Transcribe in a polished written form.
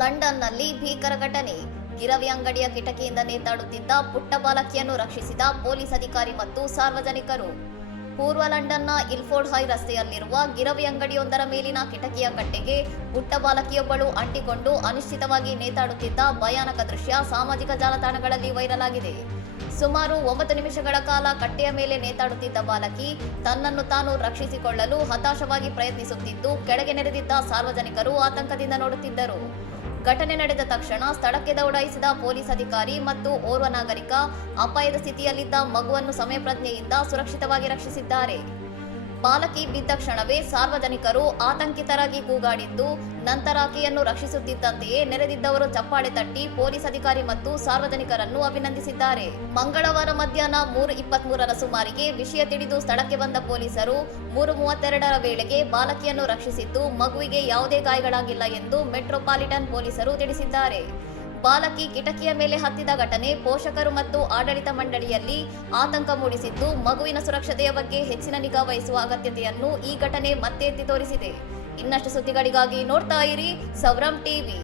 ಲಂಡನ್ನಲ್ಲಿ ಭೀಕರ ಘಟನೆ. ಗಿರವಿ ಅಂಗಡಿಯ ಕಿಟಕಿಯಿಂದ ನೇತಾಡುತ್ತಿದ್ದ ಪುಟ್ಟ ಬಾಲಕಿಯನ್ನು ರಕ್ಷಿಸಿದ ಪೊಲೀಸ್ ಅಧಿಕಾರಿ ಮತ್ತು ಸಾರ್ವಜನಿಕರು. ಪೂರ್ವ ಲಂಡನ್ನ ಇಲ್ಫೋರ್ಡ್ ಹೈ ರಸ್ತೆಯಲ್ಲಿರುವ ಗಿರವಿ ಅಂಗಡಿಯೊಂದರ ಮೇಲಿನ ಕಿಟಕಿಯ ಕಟ್ಟೆಗೆ ಪುಟ್ಟ ಬಾಲಕಿಯೊಬ್ಬಳು ಅಂಟಿಕೊಂಡು ಅನಿಶ್ಚಿತವಾಗಿ ನೇತಾಡುತ್ತಿದ್ದ ಭಯಾನಕ ದೃಶ್ಯ ಸಾಮಾಜಿಕ ಜಾಲತಾಣಗಳಲ್ಲಿ ವೈರಲ್ ಆಗಿದೆ. ಸುಮಾರು 9 ನಿಮಿಷಗಳ ಕಾಲ ಕಟ್ಟೆಯ ಮೇಲೆ ನೇತಾಡುತ್ತಿದ್ದ ಬಾಲಕಿ ತನ್ನನ್ನು ತಾನು ರಕ್ಷಿಸಿಕೊಳ್ಳಲು ಹತಾಶವಾಗಿ ಪ್ರಯತ್ನಿಸುತ್ತಿದ್ದು, ಕೆಳಗೆ ನೆರೆದಿದ್ದ ಸಾರ್ವಜನಿಕರು ಆತಂಕದಿಂದ ನೋಡುತ್ತಿದ್ದರು. ಘಟನೆ ನಡೆದ ತಕ್ಷಣ ಸ್ಥಳಕ್ಕೆ ದೌಡಾಯಿಸಿದ ಪೊಲೀಸ್ ಅಧಿಕಾರಿ ಮತ್ತು ಓರ್ವ ನಾಗರಿಕ ಅಪಾಯದ ಸ್ಥಿತಿಯಲ್ಲಿದ್ದ ಮಗುವನ್ನು ಸಮಯಪ್ರಜ್ಞೆಯಿಂದ ಸುರಕ್ಷಿತವಾಗಿ ರಕ್ಷಿಸಿದ್ದಾರೆ. ಬಾಲಕಿ ಬಿದ್ದ ಕ್ಷಣವೇ ಸಾರ್ವಜನಿಕರು ಆತಂಕಿತರಾಗಿ ಕೂಗಾಡಿದ್ದು, ನಂತರ ಆಕೆಯನ್ನು ರಕ್ಷಿಸುತ್ತಿದ್ದಂತೆಯೇ ನೆರೆದಿದ್ದವರು ಚಪ್ಪಾಳೆ ತಟ್ಟಿ ಪೊಲೀಸ್ ಅಧಿಕಾರಿ ಮತ್ತು ಸಾರ್ವಜನಿಕರನ್ನು ಅಭಿನಂದಿಸಿದ್ದಾರೆ. ಮಂಗಳವಾರ ಮಧ್ಯಾಹ್ನ 3:23ರ ಸುಮಾರಿಗೆ ವಿಷಯ ತಿಳಿದು ಸ್ಥಳಕ್ಕೆ ಬಂದ ಪೊಲೀಸರು 3:32ರ ವೇಳೆಗೆ ಬಾಲಕಿಯನ್ನು ರಕ್ಷಿಸಿದ್ದು, ಮಗುವಿಗೆ ಯಾವುದೇ ಗಾಯಗಳಾಗಿಲ್ಲ ಎಂದು ಮೆಟ್ರೋಪಾಲಿಟನ್ ಪೊಲೀಸರು ತಿಳಿಸಿದ್ದಾರೆ. ಬಾಲಕಿ ಕಿಟಕಿಯ ಮೇಲೆ ಹತ್ತಿದ ಘಟನೆ ಪೋಷಕರು ಮತ್ತು ಆಡಳಿತ ಮಂಡಳಿಯಲ್ಲಿ ಆತಂಕ ಮೂಡಿಸಿದ್ದು, ಮಗುವಿನ ಸುರಕ್ಷತೆಯ ಬಗ್ಗೆ ಹೆಚ್ಚಿನ ನಿಗಾ ವಹಿಸುವ ಅಗತ್ಯತೆಯನ್ನು ಈ ಘಟನೆ ಮತ್ತೆ ಎತ್ತಿ ತೋರಿಸಿದೆ. ಇನ್ನಷ್ಟು ಸುದ್ದಿಗಳಿಗಾಗಿ ನೋಡ್ತಾ ಇರಿ ಸೌರಂ ಟಿವಿ.